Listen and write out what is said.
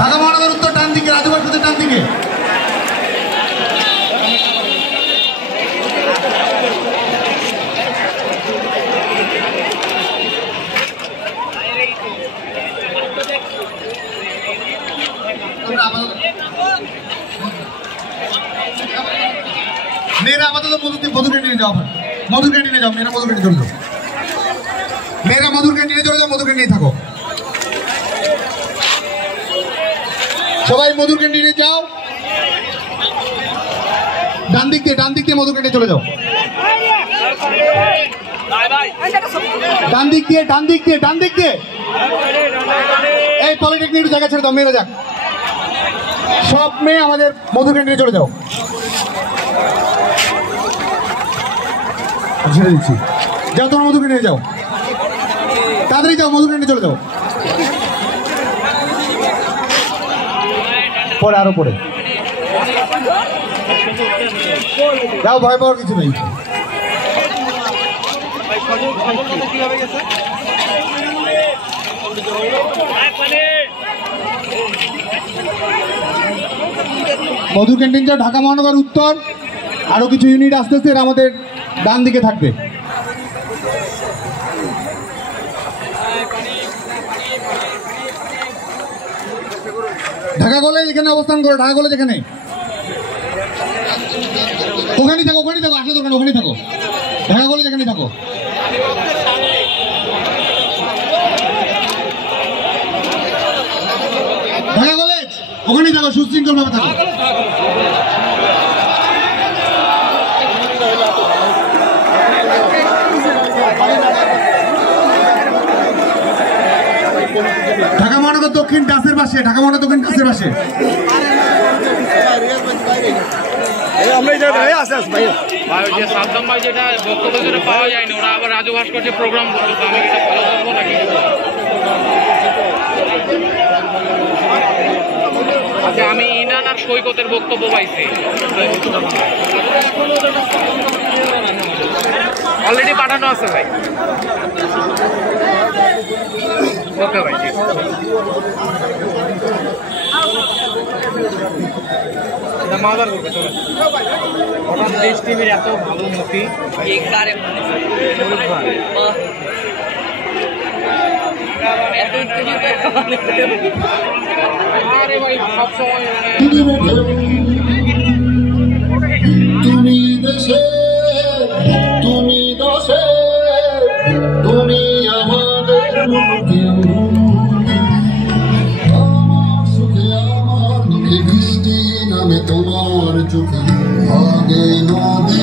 ঢাকা মহানগর উত্তর ডান দিকে, রাজু ভাস্কর্যের ডান দিকে। মেয়েরা আপাতত মধুর ক্যান্টিনে যাও, মধুর ক্যান্টিনে যাও, মেয়েরা মধুর ক্যান্টিনে চলে যাও, মেয়েরা মধুর ক্যান্টিনে চলে যাও, মধুর ক্যান্টিনে থাকো, সবাই মধুর ক্যান্টিনে যাও। ডান দিক দিয়ে মধুর ক্যান্টিনে চলে যাও, ডান দিক দিয়ে। এই পলিটেকনিক জায়গা ছেড়ে দাও, মেয়েরা যাক, সব মেয়ে আমাদের মধুর ক্যান্টিনে চলে যাও। ছেড়ে দিচ্ছি, যাও তোমার মধুর ক্যান্টিনে যাও, তাড়াতাড়ি যাও, মধুর ক্যান্টিনে চলে যাও। পরে আরো পরে যাও, ভয় পাওয়ার কিছু নেই। মধুর ক্যান্টিন যাও, ঢাকা মহানগর উত্তর, আরো কিছু ইউনিট আস্তে আস্তে আমাদের ডান দিকে থাকবে। ঢাকা কলেজ এখানে অবস্থান করো, ঢাকা কলেজ এখানে, ওখানেই থাকো, আসলে দোকানে ওখানেই থাকো, ঢাকা কলেজ এখানেই থাকো। ঢাকা কলেজ ওখানেই থাকো, সুশৃঙ্খল ভাবে থাকো। ঢাকা মহানগর দক্ষিণ ডাসের পাশে, ঢাকা মহানগর দক্ষিণ ডাসের পাশে। পাওয়া যায়নি, ওরা আবার রাজু ভাস্কর্যের প্রোগ্রাম করলো, তো আমি এটা ফলো করবো নাকি? আচ্ছা, আমি ইনান আর সৈকতের বক্তব্য পাইছি, অলরেডি পাঠানো আছে ভাই। ওকে ভাই, দেশ টিভির এত ভালো মুভি, আরে ভাই সবসময় তুমি দেশে, তুমি দশে, তুমি আমাদের কেউ, আমার সুখে আমার দুঃখে বৃষ্টি নামে তোমার চোখে, আগে নদী